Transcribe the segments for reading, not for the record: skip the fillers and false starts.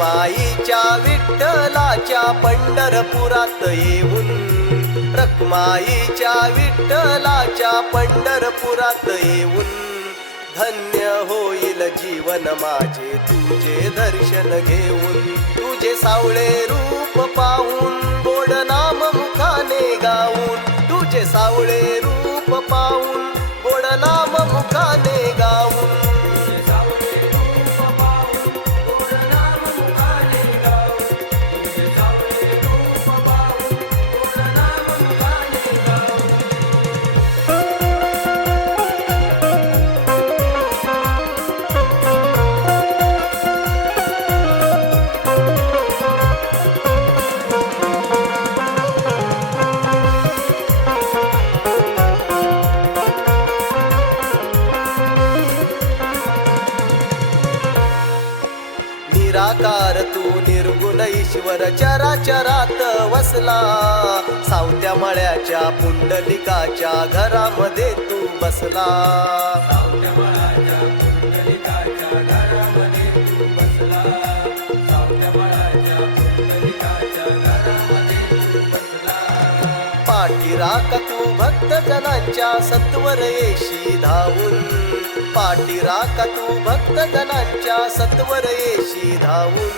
रखमाईच्या विठ्ठलाच्या पंढरपुरात येऊन, रखमाईच्या विठ्ठलाच्या पंढरपुरात येऊन, धन्य होईल जीवन माझे तुझे दर्शन घेऊन, तुझे सावळे रूप पाहून गोड नाम मुखाने गाऊन, तुझे सावळे रूप पाहून गोड नाम मुखाने गाऊन. निराकार तू निर्गुण ईश्वर चराचरात वसला, सावत्या मळ्याच्या पुंडलिकाच्या घरामध्ये तू बसला. सावत्या मळ्याच्या पुंडलिकाच्या घरामध्ये तू बसला, सावत्या मळ्याच्या पुंडलिकाच्या घरामध्ये तू बसला. पाठीराख तू भक्तजनांच्या सत्वर येशी धावून, पाठीराख तू भक्तजनांच्या सत्वर येशी धावून,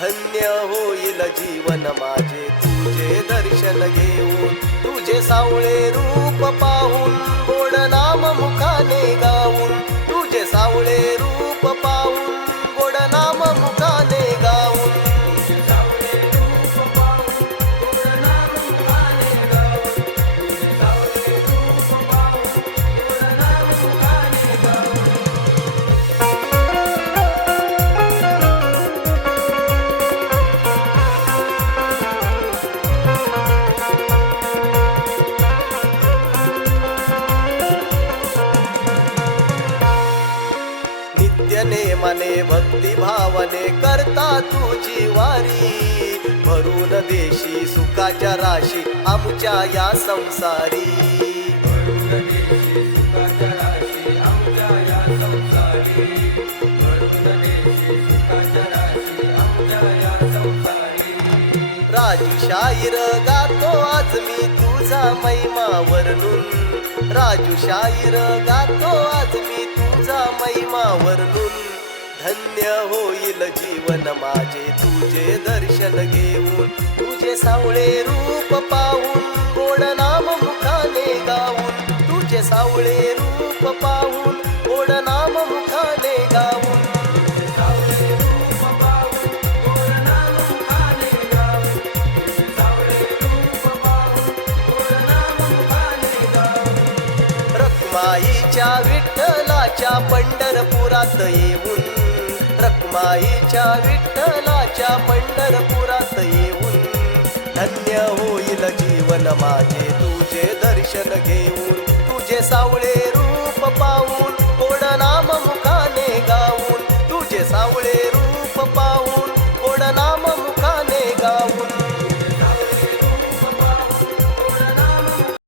धन्य होईल जीवन माझे तुझे दर्शन घेऊन, तुझे सावळे रूप पाहून गोड नाम मुखाने गाऊन, तुझे सावळे रूप पाहून गोड नाम मुखाने गाऊन. नेमाने भक्ती भावने करता तुझी वारी, भरून देशी सुखाच्या राशी आमच्या या संसारी. भरून देशी सुखाच्या राशी आमच्या या संसारी, भरून देशी सुखाच्या राशी आमच्या या संसारी. राजू शाहीर गातो आज मी तुझा महिमा वर्णून, राजू शाहीर गातो आज मी तुझा महिमा वर्णून, धन्य होईल जीवन माझे तुझे दर्शन घेऊन, तुझे सावळे रूप पाहून गोड नाम मुखाने गाऊन, तुझे सावळे रूप पाहून गोड नाम मुखाने गाऊन. रखमाईच्या विठ्ठलाच्या पंढरपुरात येऊन, रखमाईच्या विठ्ठलाच्या पंढरपुरात येऊन, धन्य होईल जीवन माझे तुझे दर्शन घेऊन, तुझे सावळे रूप पाहून